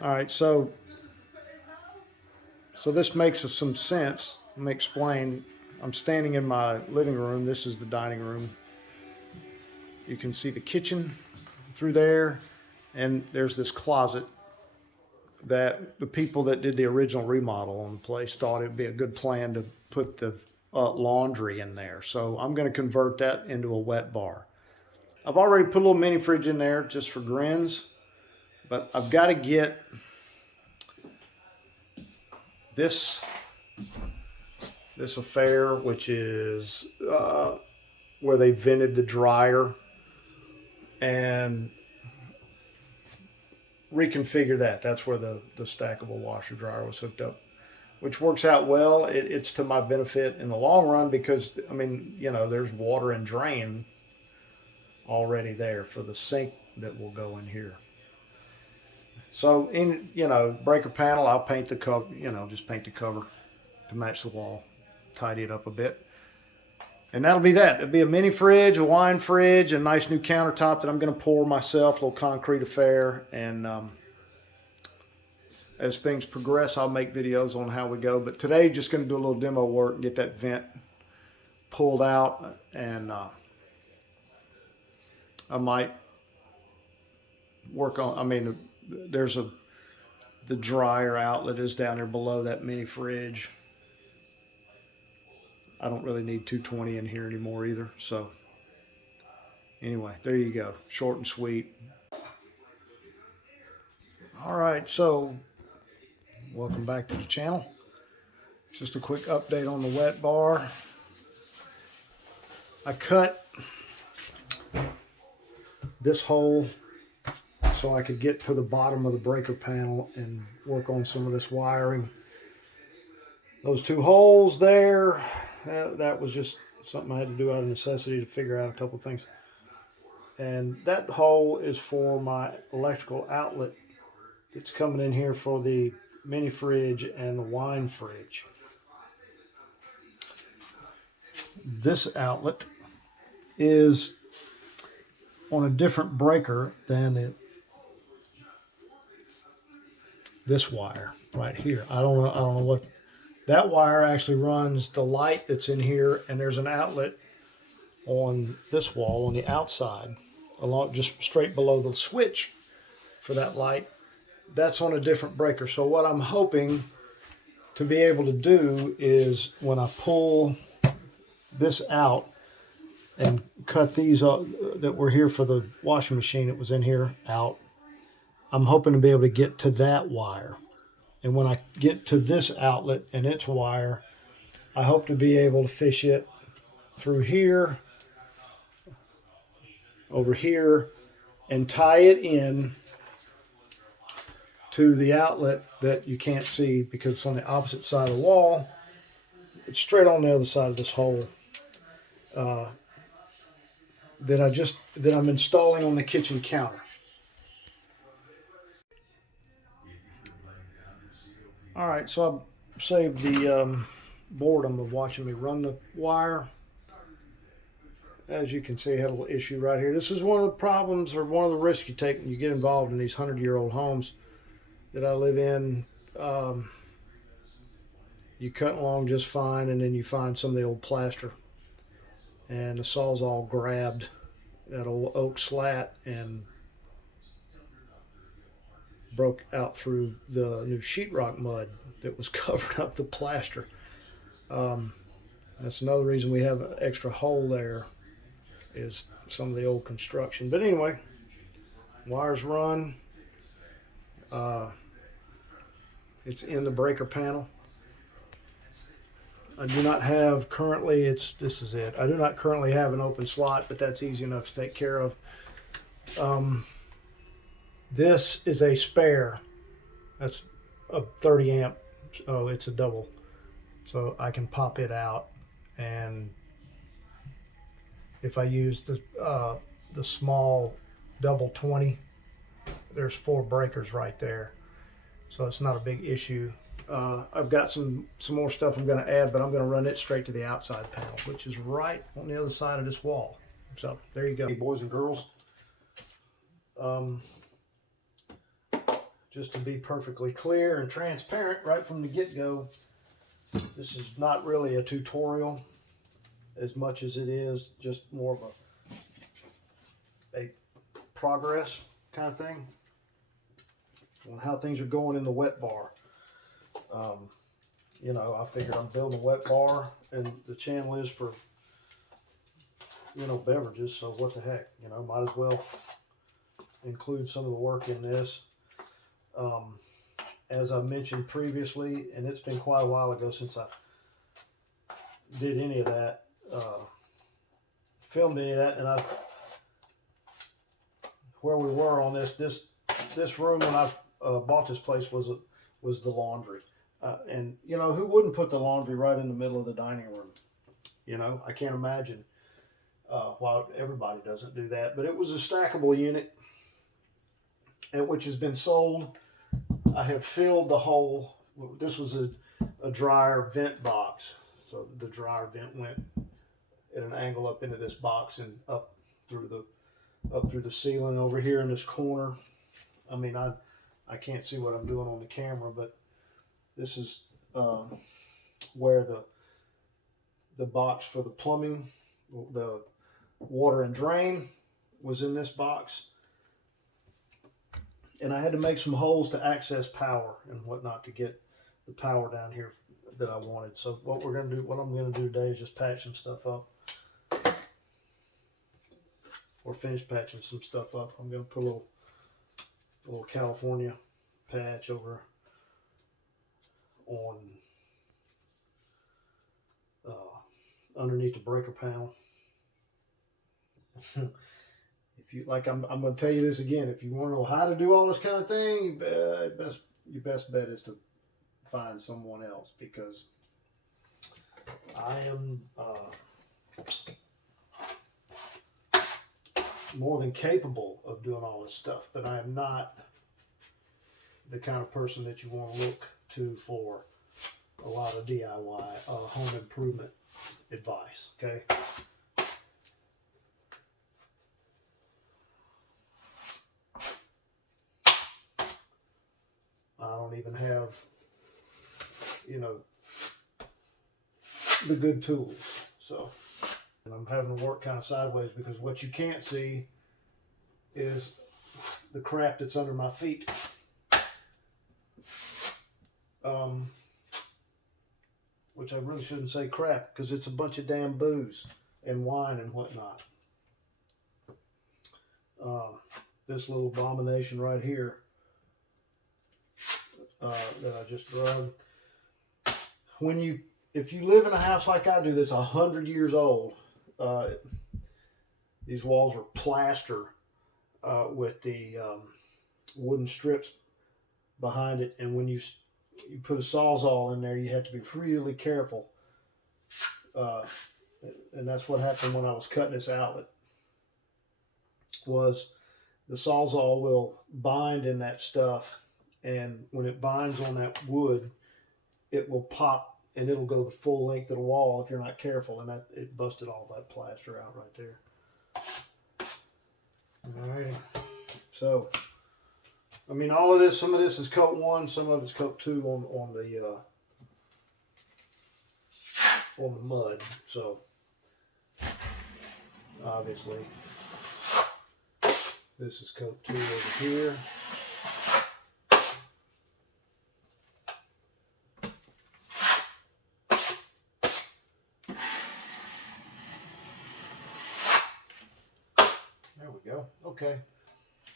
All right, so this makes some sense. Let me explain. I'm standing in my living room. This is the dining room. You can see the kitchen through there, and there's this closet that the people that did the original remodel on the place thought it'd be a good plan to put the laundry in there. So I'm going to convert that into a wet bar. I've already put a little mini fridge in there just for grins, but I've got to get this affair, which is where they vented the dryer, and reconfigure that. That's where the stackable washer dryer was hooked up, which works out well. It's to my benefit in the long run because, I mean, you know, there's water and drain already there for the sink that will go in here. So in, you know, breaker panel, I'll paint the cover, you know, just paint the cover to match the wall, tidy it up a bit. And that'll be that. It'll be a mini fridge, a wine fridge, a nice new countertop that I'm going to pour myself, a little concrete affair. And as things progress, I'll make videos on how we go. But today, just going to do a little demo work and get that vent pulled out. And I might work on, I mean, there's the dryer outlet is down there below that mini fridge. I don't really need 220 in here anymore either. So anyway, there you go. Short and sweet. All right, so welcome back to the channel. Just a quick update on the wet bar. I cut this hole so I could get to the bottom of the breaker panel and work on some of this wiring. Those two holes there, that was just something I had to do out of necessity to figure out a couple of things. And that hole is for my electrical outlet. It's coming in here for the mini fridge and the wine fridge. This outlet is on a different breaker than this wire right here. I don't know what that wire actually runs the light that's in here, and there's an outlet on this wall on the outside, along just straight below the switch for that light. That's on a different breaker. So what I'm hoping to be able to do is when I pull this out and cut these that were here for the washing machine, it was in here out, I'm hoping to be able to get to that wire. And when I get to this outlet and its wire, I hope to be able to fish it through here, over here, and tie it in to the outlet that you can't see because it's on the opposite side of the wall. It's straight on the other side of this hole that I'm installing on the kitchen counter. All right, so I've saved the boredom of watching me run the wire. As you can see, I had a little issue right here. This is one of the problems or one of the risks you take when you get involved in these 100-year-old homes that I live in. You cut along just fine, and then you find some of the old plaster, and the sawzall grabbed that old oak slat and broke out through the new sheetrock mud that was covering up the plaster. That's another reason we have an extra hole there, is some of the old construction. But anyway, wires run. It's in the breaker panel. I do not have currently, this is it. I do not currently have an open slot, but that's easy enough to take care of. This is a spare. That's a 30 amp. Oh, it's a double. So I can pop it out, and if I use the small double 20, there's 4 breakers right there. So it's not a big issue. I've got some more stuff I'm going to add, but I'm going to run it straight to the outside panel, which is right on the other side of this wall. So there you go. Hey, boys and girls. just to be perfectly clear and transparent right from the get-go, this is not really a tutorial as much as it is just more of a progress kind of thing on how things are going in the wet bar. You know, I figured I'm building a wet bar, and the channel is for, you know, beverages, so what the heck, you know, might as well include some of the work in this. As I mentioned previously, and it's been quite a while ago since I did any of that, filmed any of that, and where we were on this room when I bought this place was the laundry. And, you know, who wouldn't put the laundry right in the middle of the dining room? You know, I can't imagine why everybody doesn't do that. But it was a stackable unit, which has been sold. I have filled the hole. This was a dryer vent box. So the dryer vent went at an angle up into this box and up through the ceiling over here in this corner. I mean, I can't see what I'm doing on the camera, but this is where the box for the plumbing, the water and drain, was in this box. And I had to make some holes to access power and whatnot to get the power down here that I wanted. So what I'm gonna do today is just patch some stuff up, or finish patching some stuff up. I'm gonna put a little California patch over on underneath the breaker panel. If you like, I'm going to tell you this again. If you want to know how to do all this kind of thing, your best bet is to find someone else, because I am more than capable of doing all this stuff, but I am not the kind of person that you want to look to for a lot of DIY home improvement advice. Okay. I don't even have, you know, the good tools. So, and I'm having to work kind of sideways, because what you can't see is the crap that's under my feet. Which I really shouldn't say crap, because it's a bunch of damn booze and wine and whatnot. This little abomination right here that I just drugged. If you live in a house like I do that's 100 years old, these walls are plaster with the wooden strips behind it, and when you put a Sawzall in there, you have to be really careful. And that's what happened when I was cutting this outlet. Was the Sawzall will bind in that stuff, and when it binds on that wood, it will pop and it'll go the full length of the wall if you're not careful, and it busted all that plaster out right there. All right, so I mean, all of this, some of this is coat 1, some of it's coat 2 on the mud. So obviously this is coat 2 over here. There we go. Okay,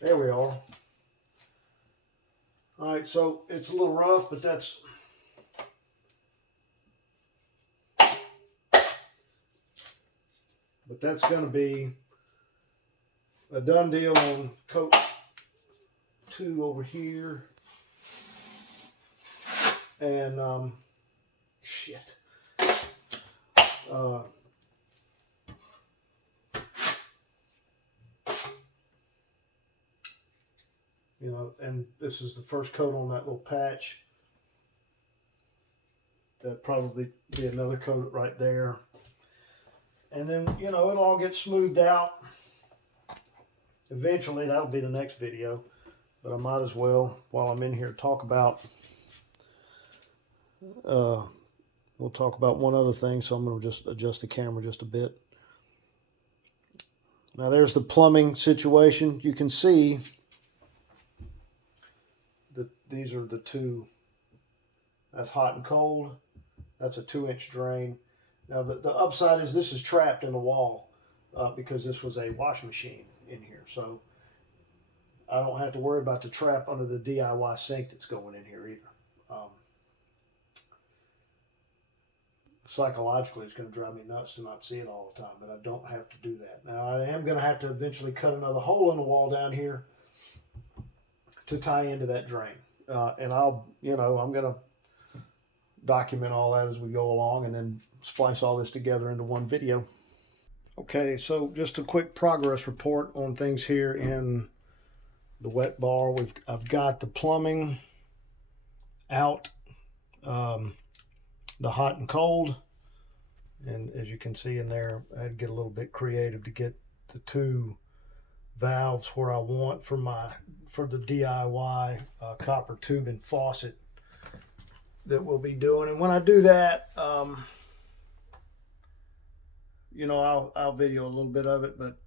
there we are. All right, so it's a little rough, but that's going to be a done deal on coat 2 over here. And shit. You know, and this is the first coat on that little patch. That'd probably be another coat right there. And then, you know, it'll all get smoothed out. Eventually, that'll be the next video. but I might as well, while I'm in here, talk about, we'll talk about one other thing. So I'm going to just adjust the camera just a bit. Now there's the plumbing situation. You can see that these are the two. That's hot and cold. That's a 2-inch drain. Now the upside is this is trapped in the wall because this was a wash machine in here. So I don't have to worry about the trap under the DIY sink that's going in here either. Psychologically, it's going to drive me nuts to not see it all the time, but I don't have to do that. Now I am going to have to eventually cut another hole in the wall down here to tie into that drain. And I'm going to document all that as we go along and then splice all this together into one video. Okay, so just a quick progress report on things here in the wet bar. I've got the plumbing out, the hot and cold, and as you can see in there, I had to get a little bit creative to get the two valves where I want for the DIY copper tubing faucet that we'll be doing. And when I do that, I'll video a little bit of it, but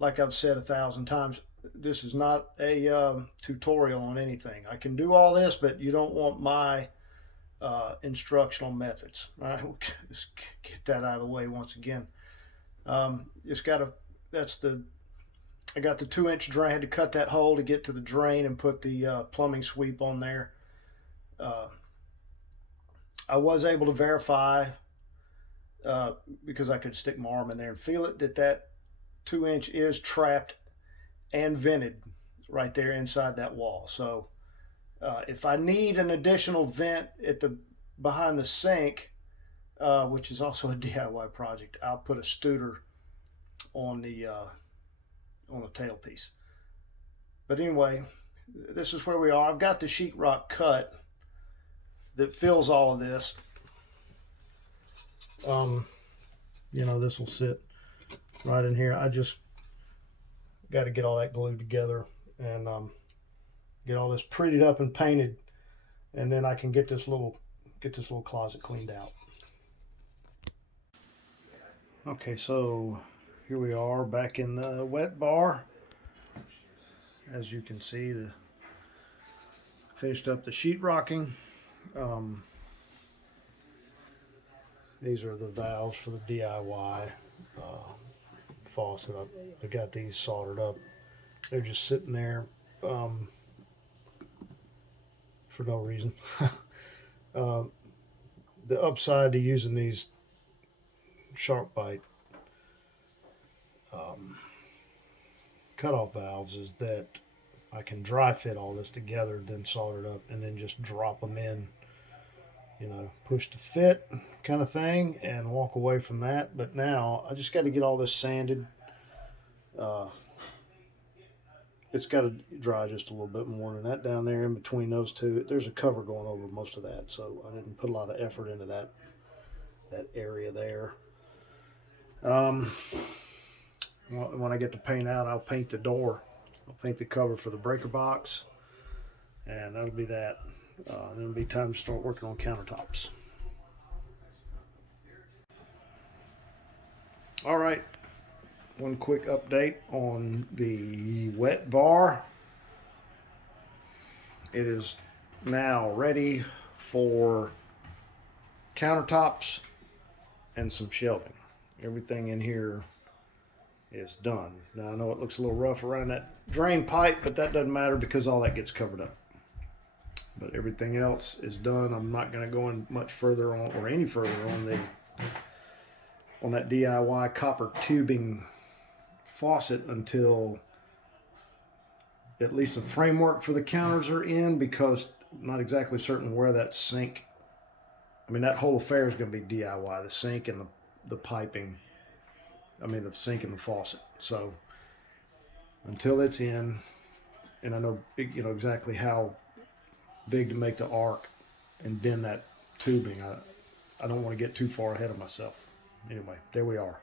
like I've said 1,000 times, this is not a tutorial on anything. I can do all this, but you don't want my instructional methods. Right? We'll just get that out of the way once again. I got the 2-inch drain. I had to cut that hole to get to the drain and put the plumbing sweep on there. I was able to verify because I could stick my arm in there and feel it that 2-inch is trapped and vented right there inside that wall. So if I need an additional vent behind the sink, which is also a DIY project, I'll put a Studer on the tailpiece. But anyway, this is where we are. I've got the sheetrock cut that fills all of this. This will sit right in here. I just got to get all that glued together and get all this prettied up and painted, and then I can get this little closet cleaned out. Okay, so here we are back in the wet bar. As you can see, finished up the sheetrocking. These are the valves for the DIY faucet. I got these soldered up. They're just sitting there for no reason. The upside to using these sharp bite cutoff valves is that I can dry fit all this together, then solder it up, and then just drop them in, push to fit kind of thing, and walk away from that. But now I just got to get all this sanded. It's got to dry just a little bit more than that down there in between those two. There's a cover going over most of that, so I didn't put a lot of effort into that area there. When I get the paint out, I'll paint the door. I'll paint the cover for the breaker box, and that'll be that. Then it'll be time to start working on countertops. All right, one quick update on the wet bar. It is now ready for countertops and some shelving. Everything in here is done. Now I know it looks a little rough around that drain pipe, but that doesn't matter because all that gets covered up. But everything else is done. I'm not going to go in much further on, or any further on that DIY copper tubing faucet until at least the framework for the counters are in, because I'm not exactly certain where that sink, that whole affair is going to be DIY, the sink and the piping. The sink and the faucet. So until it's in, and I know exactly how big to make the arc and bend that tubing, I don't want to get too far ahead of myself. Anyway, there we are.